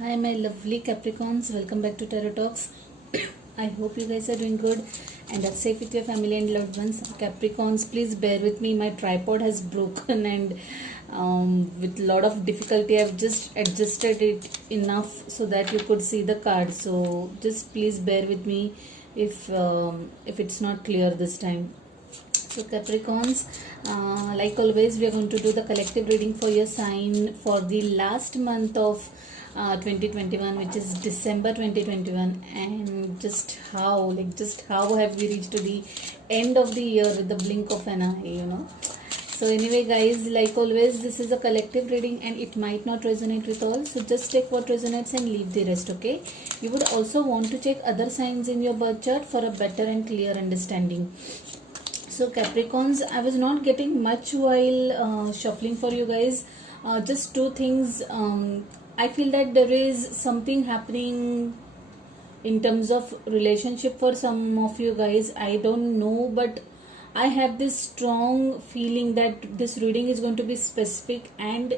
Hi, my lovely Capricorns. Welcome back to Tarot Talks. I hope you guys are doing good and are safe with your family and loved ones. Capricorns, please bear with me. My tripod has broken, and with a lot of difficulty, I've just adjusted it enough so that you could see the card. So just please bear with me if it's not clear this time. So Capricorns, like always, we are going to do the collective reading for your sign for the last month of 2021, which is December 2021. And just how have we reached to the end of the year with the blink of an eye. So anyway, guys, like always, this is a collective reading and it might not resonate with all, so just take what resonates and leave the rest. Okay, you would also want to check other signs in your birth chart for a better and clear understanding. So Capricorns, I was not getting much while shuffling for you guys. Just two things. I feel that there is something happening in terms of relationship for some of you guys. I don't know, but I have this strong feeling that this reading is going to be specific and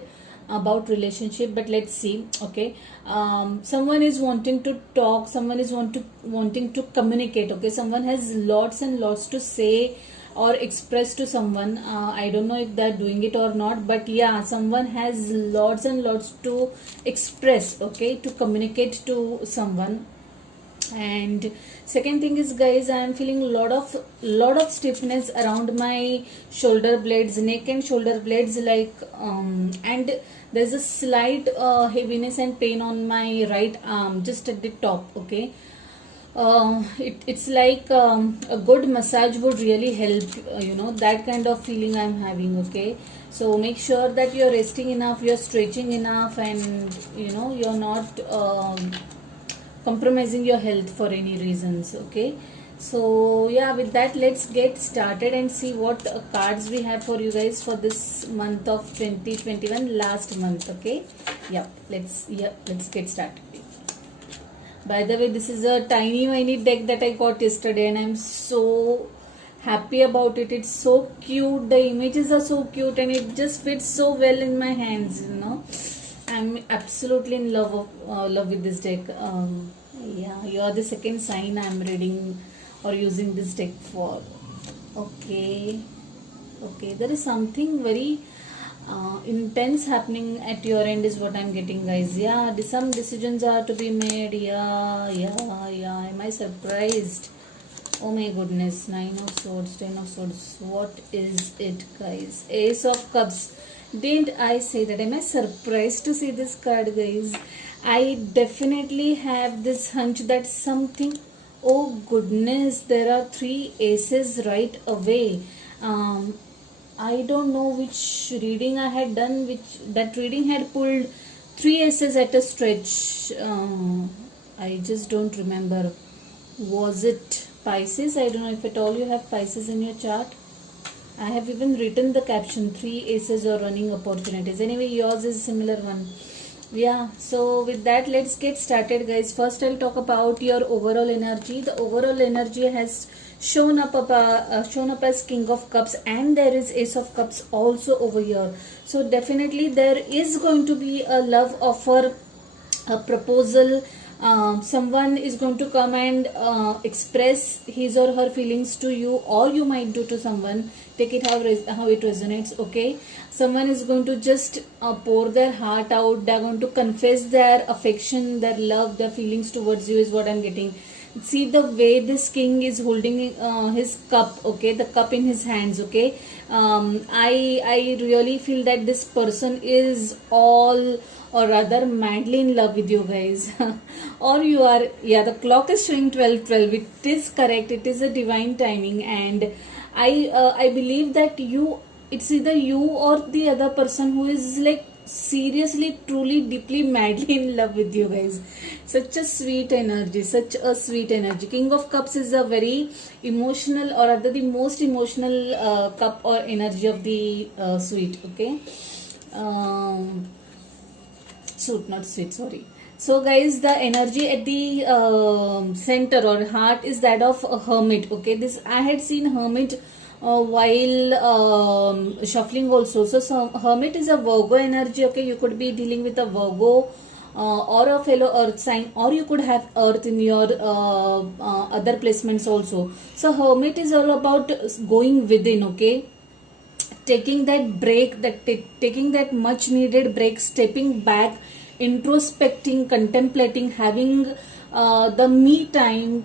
about relationship. But let's see. Okay, someone is wanting to talk, someone is wanting to communicate. Okay, someone has lots and lots to say or express to someone. I don't know if they're doing it or not, but yeah, someone has lots and lots to express, okay, to communicate to someone. And second thing is, guys, I am feeling a lot of stiffness around my shoulder blades, neck and shoulder blades, and there's a slight heaviness and pain on my right arm, just at the top. Okay, it's like a good massage would really help, that kind of feeling I'm having. Okay, so make sure that you're resting enough, you're stretching enough, and you're not compromising your health for any reasons. Okay, so yeah, with that, let's get started and see what cards we have for you guys for this month of 2021, last month. Okay, let's get started. By the way, this is a tiny deck that I got yesterday and I'm so happy about it. It's so cute. The images are so cute and it just fits so well in my hands. I'm absolutely in love with this deck. Yeah, you are the second sign I'm reading or using this deck for. Okay. There is something very intense happening at your end is what I'm getting, guys. Yeah, some decisions are to be made. Yeah. Am I surprised? Oh my goodness. 9 of swords, 10 of swords. What is it, guys? Ace of cups. Didn't I say that? Am I surprised to see this card, guys? I definitely have this hunch that something. Oh goodness, there are 3 aces right away. I don't know which reading I had done, which that reading had pulled 3 aces at a stretch. I just don't remember. Was it Pisces? I don't know if at all you have Pisces in your chart. I have even written the caption, 3 aces or running opportunities. Anyway, yours is a similar one. Yeah, so with that, let's get started, guys. First, I'll talk about your overall energy. The overall energy has shown up as King of Cups, and there is Ace of Cups also over here. So definitely there is going to be a love offer, a proposal. Someone is going to come and express his or her feelings to you, or you might do to someone. Take it how it resonates. Okay, someone is going to just pour their heart out. They're going to confess their affection, their love, their feelings towards you, is what I'm getting. See the way this king is holding his cup. Okay, the cup in his hands. Okay, I really feel that this person is all, or rather madly in love with you guys. Or you are. Yeah, the clock is showing 12:12. It is correct. It is a divine timing, and I believe that it's either you or the other person who is like seriously, truly, deeply, madly in love with you guys. Such a sweet energy, King of Cups is a very emotional, or rather the most emotional cup or energy of the suite. Okay, suit, not sweet, sorry. So guys, the energy at the center or heart is that of a hermit. Okay, this I had seen hermit while shuffling also. So hermit is a Virgo energy. Okay, you could be dealing with a Virgo or a fellow earth sign, or you could have earth in your other placements also. So hermit is all about going within, okay, taking that break, taking that much needed break, stepping back, introspecting, contemplating, having the me time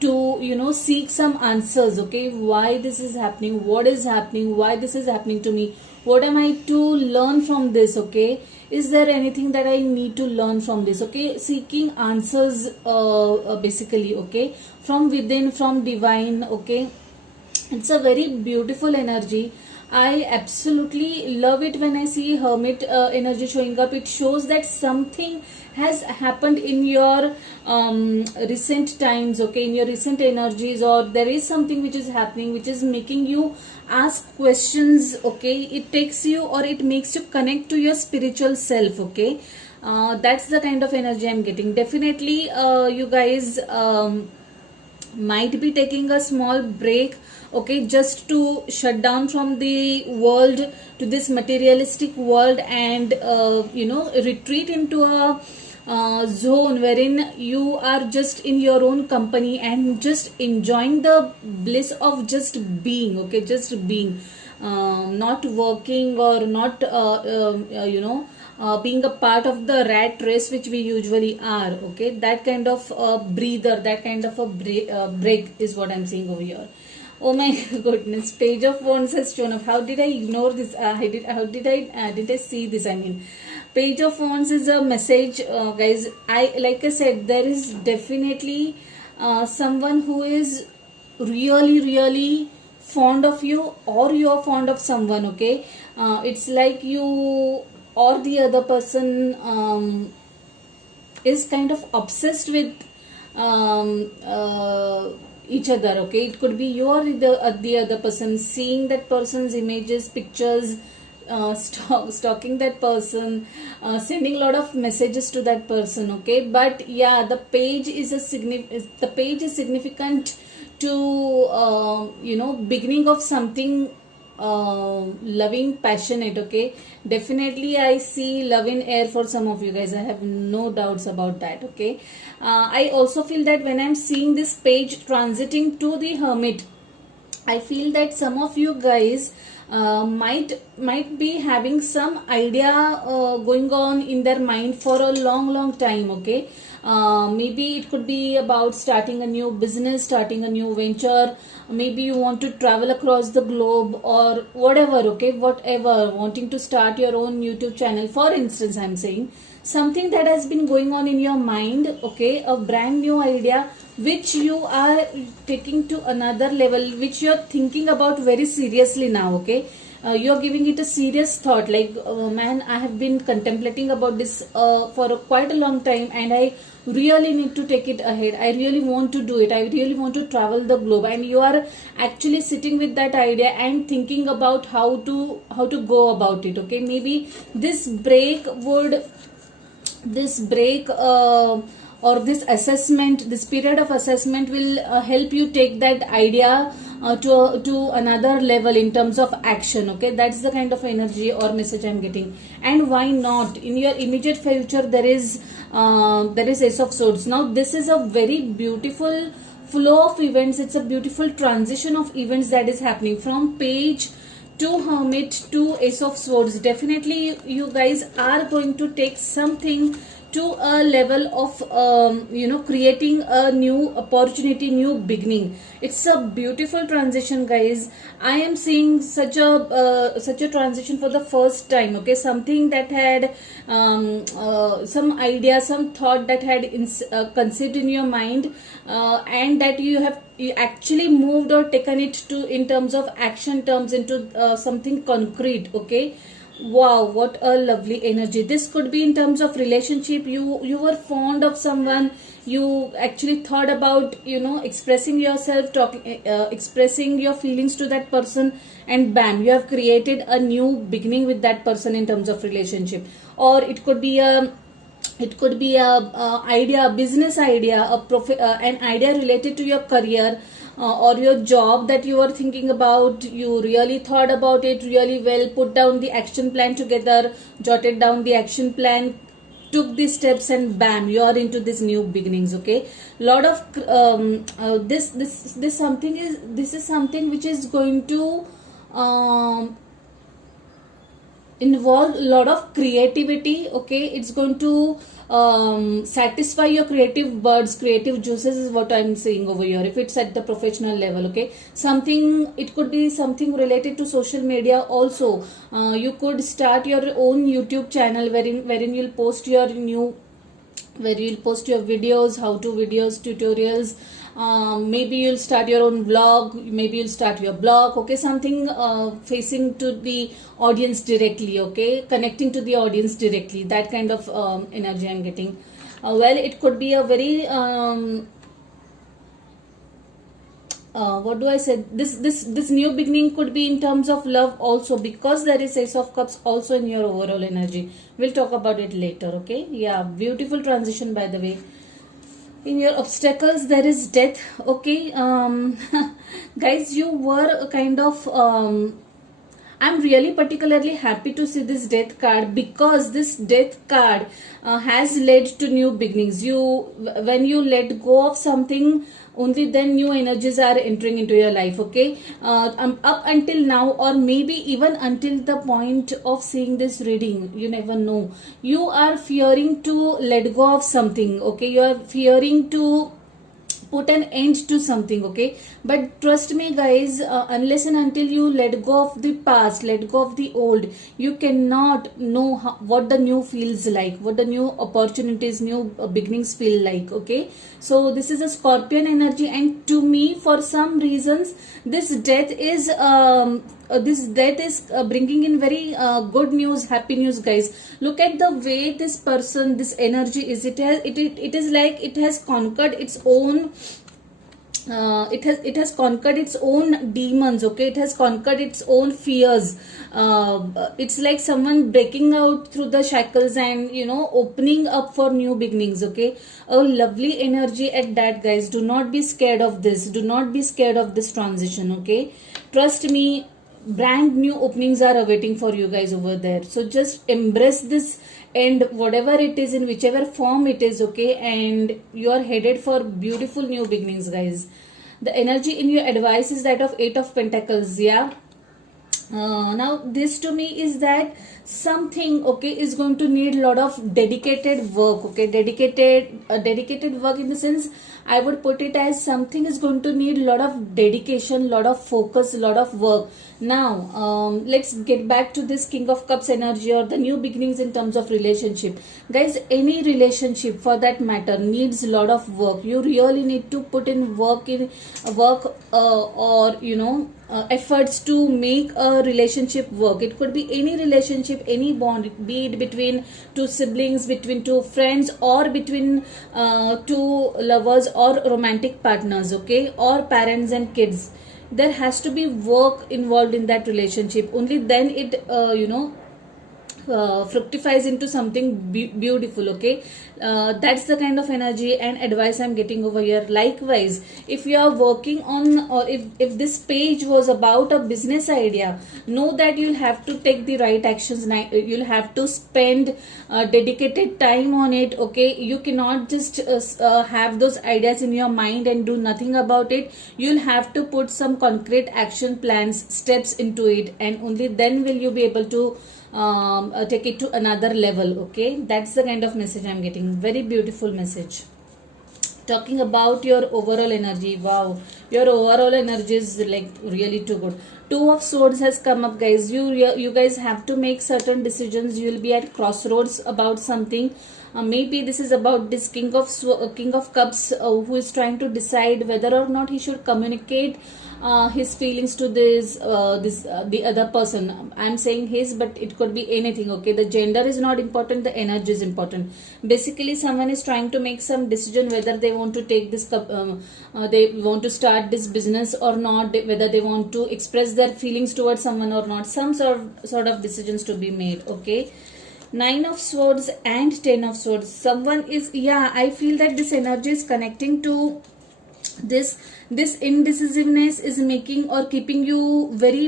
to seek some answers, okay, why this is happening, what is happening, why this is happening to me, what am I to learn from this, okay, is there anything that I need to learn from this, okay, seeking answers basically, okay, from within, from divine, okay. It's a very beautiful energy. I absolutely love it when I see hermit energy showing up. It shows that something has happened in your recent times, okay, in your recent energies, or there is something which is happening which is making you ask questions, okay. It takes you, or it makes you connect to your spiritual self, okay. That's the kind of energy I'm getting. Definitely, you guys might be taking a small break, okay, just to shut down from the world, to this materialistic world, and retreat into a zone wherein you are just in your own company and just enjoying the bliss of just being, okay, just being, not working, or not being a part of the rat race which we usually are, okay. That kind of breather, that kind of a break is what I'm seeing over here. Oh my goodness, page of wands has shown up. How did I ignore this? Did I see this? I mean, page of wands is a message, guys. Like I said, there is definitely someone who is really fond of you, or you are fond of someone, okay. It's like you or the other person is kind of obsessed with each other, okay. It could be you or the other person, seeing that person's images, pictures, stalking that person, sending a lot of messages to that person, okay. But yeah, the page is significant to beginning of something loving, passionate, okay. Definitely I see love in air for some of you guys. I have no doubts about that, okay. I also feel that when I'm seeing this page transiting to the hermit, I feel that some of you guys might be having some idea going on in their mind for a long time, okay. Maybe it could be about starting a new business, starting a new venture. Maybe you want to travel across the globe, or whatever, okay, whatever, wanting to start your own YouTube channel, for instance. I'm saying something that has been going on in your mind, okay, a brand new idea which you are taking to another level, which you're thinking about very seriously now, okay. You're giving it a serious thought, like, man, I have been contemplating about this for quite a long time, and I really need to take it ahead. I really want to do it. I really want to travel the globe, and you are actually sitting with that idea and thinking about how to go about it, okay. Maybe this break or this assessment, this period of assessment will help you take that idea to another level in terms of action, okay. That's the kind of energy or message I'm getting. And why not, in your immediate future there is Ace of Swords. Now this is a very beautiful flow of events. It's a beautiful transition of events that is happening from page to hermit to Ace of Swords. Definitely you guys are going to take something to a level of creating a new opportunity, new beginning. It's a beautiful transition, guys. I am seeing such a transition for the first time, okay. Something that had some idea, some thought that had conceived in your mind, and that you actually moved or taken it to, in terms of action terms, into something concrete, okay. Wow, what a lovely energy. This could be in terms of relationship. You were fond of someone, you actually thought about expressing yourself, expressing your feelings to that person, and bam, you have created a new beginning with that person in terms of relationship. Or it could be a idea, a business idea, an idea related to your career, or your job that you were thinking about. You really thought about it really well, put down the action plan together, jotted down the action plan, took these steps and bam, you are into this new beginnings. Okay, lot of this is something which is going to involve a lot of creativity. Okay, it's going to satisfy your creative buds, creative juices is what I'm saying over here, if it's at the professional level. Okay, something, it could be something related to social media also. You could start your own YouTube channel wherein you'll post your videos, how to videos, tutorials. Maybe you'll start your own vlog, maybe you'll start your blog. Okay, something facing to the audience directly. Okay, connecting to the audience directly, that kind of energy I'm getting. Well, it could be a very what do I say, this new beginning could be in terms of love also, because there is Ace of Cups also in your overall energy. We'll talk about it later. Okay, yeah, beautiful transition by the way. In your obstacles there is death. Okay, guys, you were a kind of I'm really particularly happy to see this death card, because this death card has led to new beginnings. When you let go of something, only then new energies are entering into your life. Okay, up until now, or maybe even until the point of seeing this reading, you never know, you are fearing to let go of something. Okay, you are fearing to put an end to something. Okay, but trust me guys, unless and until you let go of the past, let go of the old, you cannot know what the new feels like, what the new opportunities, new beginnings feel like. Okay, so this is a Scorpion energy, and to me, for some reasons, this death is bringing in very good news, happy news. Guys, look at the way this person, this energy is, it is like it has conquered its own it has conquered its own demons. Okay, it has conquered its own fears. It's like someone breaking out through the shackles and opening up for new beginnings. Okay, a lovely energy at that, guys. Do not be scared of this, do not be scared of this transition. Okay, trust me, brand new openings are awaiting for you guys over there. So just embrace this, and whatever it is, in whichever form it is. Okay, and you are headed for beautiful new beginnings, guys. The energy in your advice is that of 8 of Pentacles. Yeah, now this to me is that something, okay, is going to need a lot of dedicated work. Okay, dedicated work, in the sense I would put it as something is going to need a lot of dedication, lot of focus, lot of work. Now let's get back to this King of Cups energy, or the new beginnings in terms of relationship. Guys, any relationship for that matter needs a lot of work. You really need to put in work or efforts to make a relationship work. It could be any relationship, any bond, be it between two siblings, between two friends, or between two lovers or romantic partners. Okay, or parents and kids. There has to be work involved in that relationship. Only then it fructifies into something beautiful. Okay, that's the kind of energy and advice I'm getting over here. Likewise, if you are working on, or if this page was about a business idea, know that you'll have to take the right actions. You'll have to spend dedicated time on it. Okay, you cannot just have those ideas in your mind and do nothing about it. You'll have to put some concrete action plans, steps into it, and only then will you be able to take it to another level. Okay, that's the kind of message I'm getting. Very beautiful message. Talking about your overall energy, wow, your overall energy is like really too good. 2 of Swords has come up, guys. You guys have to make certain decisions. You will be at crossroads about something. Maybe this is about this King of Cups who is trying to decide whether or not he should communicate his feelings to the other person. I'm saying his, but it could be anything. Okay, the gender is not important, the energy is important. Basically, someone is trying to make some decision whether they want to take this they want to start this business or not, whether they want to express their feelings towards someone or not. Some sort of decisions to be made. Okay, 9 of Swords and 10 of Swords. Someone is, yeah, I feel that this energy is connecting to This indecisiveness is making or keeping you very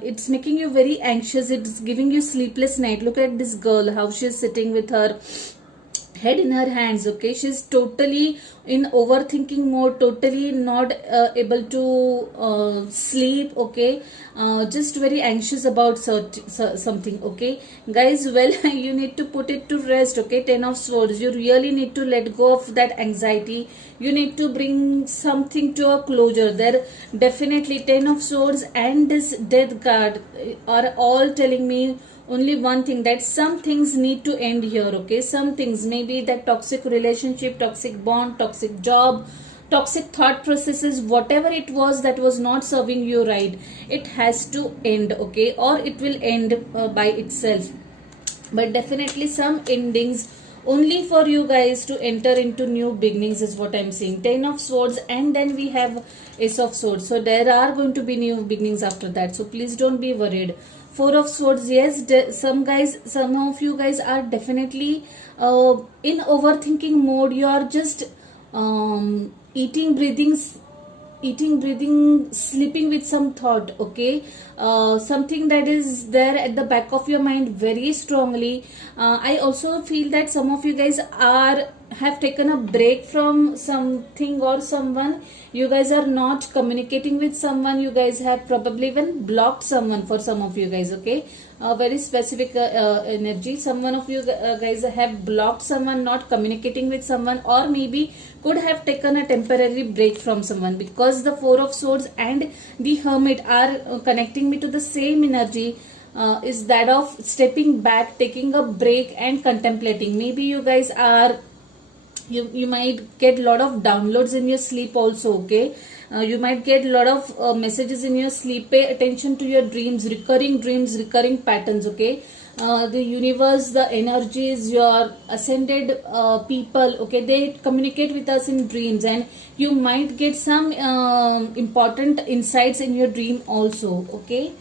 it's making you very anxious. It's giving you sleepless night. Look at this girl, how she's sitting with her head in her hands. Okay, she's totally in overthinking mode, totally not able to sleep. Okay, just very anxious about something. Okay guys, well, you need to put it to rest. Okay, 10 of swords, you really need to let go of that anxiety. You need to bring something to a closure. There definitely 10 of swords and this death card are all telling me only one thing, that some things need to end here. Okay, some things, maybe that toxic relationship, toxic bond, toxic job, toxic thought processes, whatever it was that was not serving you right, it has to end. Okay, or it will end by itself. But definitely some endings only for you guys to enter into new beginnings is what I'm seeing. 10 of swords and then we have ace of swords, so there are going to be new beginnings after that, so please don't be worried. 4 of swords, yes, some of you guys are definitely in overthinking mode. You are just eating, breathing, sleeping with some thought. Okay, something that is there at the back of your mind very strongly. I also feel that some of you guys have taken a break from something or someone. You guys are not communicating with someone. You guys have probably even blocked someone for some of you guys. Okay, very specific energy. Someone of you guys have blocked someone, not communicating with someone, or maybe could have taken a temporary break from someone, because the 4 of swords and the hermit are connecting me to the same energy. Is that of stepping back, taking a break and contemplating. Maybe you guys are, you might get a lot of downloads in your sleep also. Okay, you might get a lot of messages in your sleep. Pay attention to your dreams, recurring patterns. Okay, the universe, the energies, your ascended people, okay, they communicate with us in dreams, and you might get some important insights in your dream also. Okay,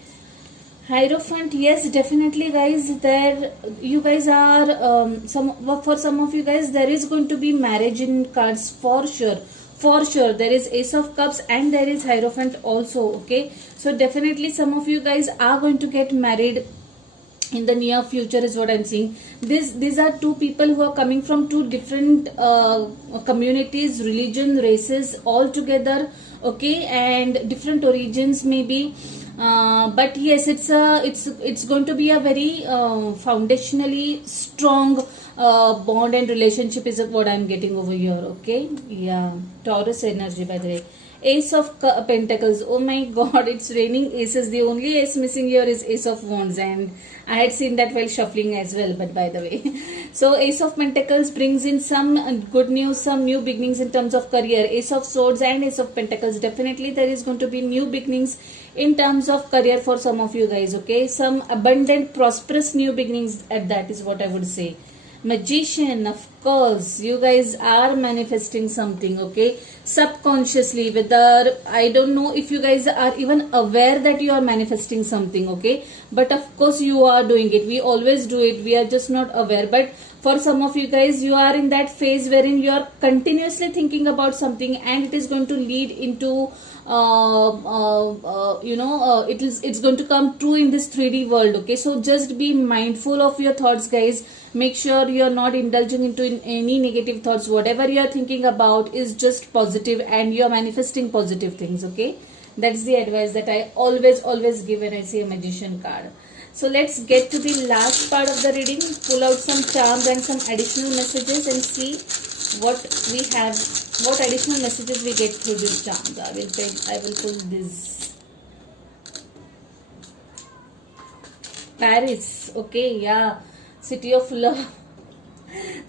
Hierophant, yes, definitely guys, there you guys are for some of you guys there is going to be marriage in cards for sure. For sure, there is Ace of Cups and there is Hierophant also. Okay, so definitely some of you guys are going to get married in the near future is what I'm seeing. These are two people who are coming from two different communities, religion, races all together. Okay, and different origins maybe. But yes, it's going to be a very foundationally strong bond and relationship is what I'm getting over here. Okay, yeah, Taurus energy, by the way. Ace of Pentacles, oh my god, it's raining aces. The only ace missing here is Ace of Wands, and I had seen that while shuffling as well, but by the way. So Ace of Pentacles brings in some good news, some new beginnings in terms of career. Ace of Swords and Ace of Pentacles, definitely there is going to be new beginnings in terms of career for some of you guys. Okay, some abundant, prosperous new beginnings at that is what I would say. Magician, of course, you guys are manifesting something. Okay, subconsciously, whether I don't know if you guys are even aware that you are manifesting something. Okay, but of course you are doing it. We always do it, we are just not aware. But for some of you guys, you are in that phase wherein you are continuously thinking about something, and it is going to lead into it's going to come true in this 3D world. Okay, so just be mindful of your thoughts, guys. Make sure you are not indulging into any negative thoughts. Whatever you are thinking about is just positive, and you are manifesting positive things. Okay, that's the advice that I always give when I see a Magician card. So let's get to the last part of the reading. Pull out some charms and some additional messages and see what we have, what additional messages we get through these charms. I will pull this. Paris, okay, yeah, city of love.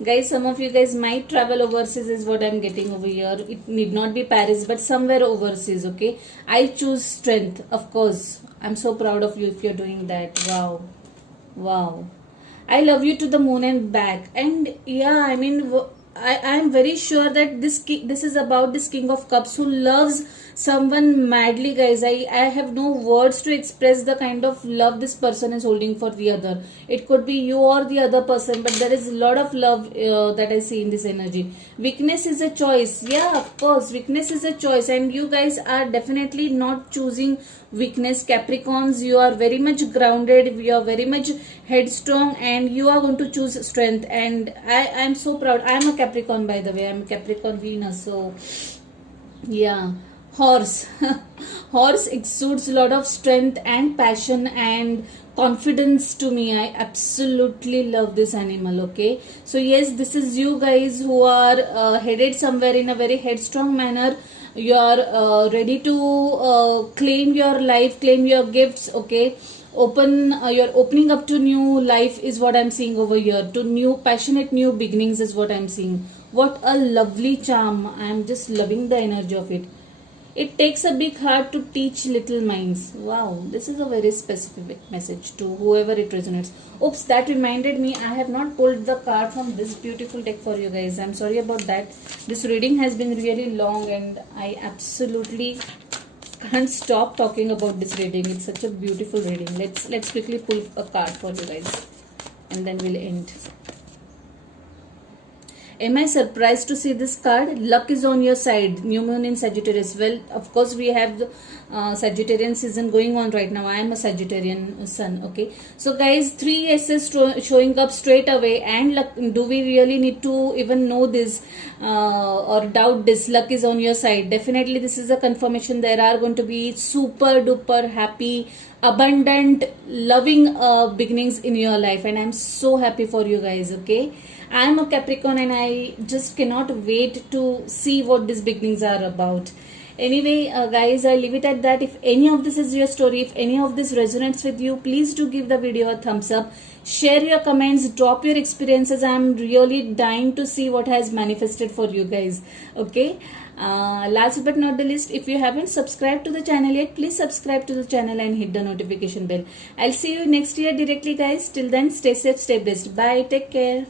Guys, some of you guys might travel overseas is what I'm getting over here. It need not be Paris, but somewhere overseas. Okay, I choose strength, of course. I'm so proud of you if you're doing that. Wow, I love you to the moon and back. And yeah, I mean, I am very sure that this is about this King of Cups who loves someone madly, guys. I have no words to express the kind of love this person is holding for the other. It could be you or the other person, but there is a lot of love that I see in this energy. Weakness is a choice. Yeah, of course, weakness is a choice, and you guys are definitely not choosing weakness. Capricorns, you are very much grounded, you are very much headstrong, and you are going to choose strength. And I am so proud. I am a Capricorn, by the way. I am a Capricorn Venus, so yeah. Horse. Horse exudes a lot of strength and passion and confidence to me. I absolutely love this animal. Okay, so yes, this is you guys who are headed somewhere in a very headstrong manner. You are ready to claim your life, claim your gifts. Okay, you're opening up to new life is what I'm seeing over here. To new passionate new beginnings is what I'm seeing. What a lovely charm. I'm just loving the energy of it. It takes a big heart to teach little minds. Wow, this is a very specific message to whoever it resonates. Oops, that reminded me, I have not pulled the card from this beautiful deck for you guys. I'm sorry about that. This reading has been really long and I absolutely can't stop talking about this reading. It's such a beautiful reading. Let's quickly pull a card for you guys and then we'll end. Am I surprised to see this card? Luck is on your side. New moon in Sagittarius. Well, of course, we have the Sagittarian season going on right now. I am a Sagittarian sun. Okay. So, guys, 3 S's showing up straight away. And luck, do we really need to even know this or doubt this? Luck is on your side. Definitely, this is a confirmation. There are going to be super duper happy, abundant, loving beginnings in your life. And I'm so happy for you guys. Okay. I am a Capricorn and I just cannot wait to see what these beginnings are about. Anyway, guys, I leave it at that. If any of this is your story, if any of this resonates with you, please do give the video a thumbs up. Share your comments, drop your experiences. I am really dying to see what has manifested for you guys. Okay. Last but not the least, if you haven't subscribed to the channel yet, please subscribe to the channel and hit the notification bell. I'll see you next year directly, guys. Till then, stay safe, stay blessed. Bye. Take care.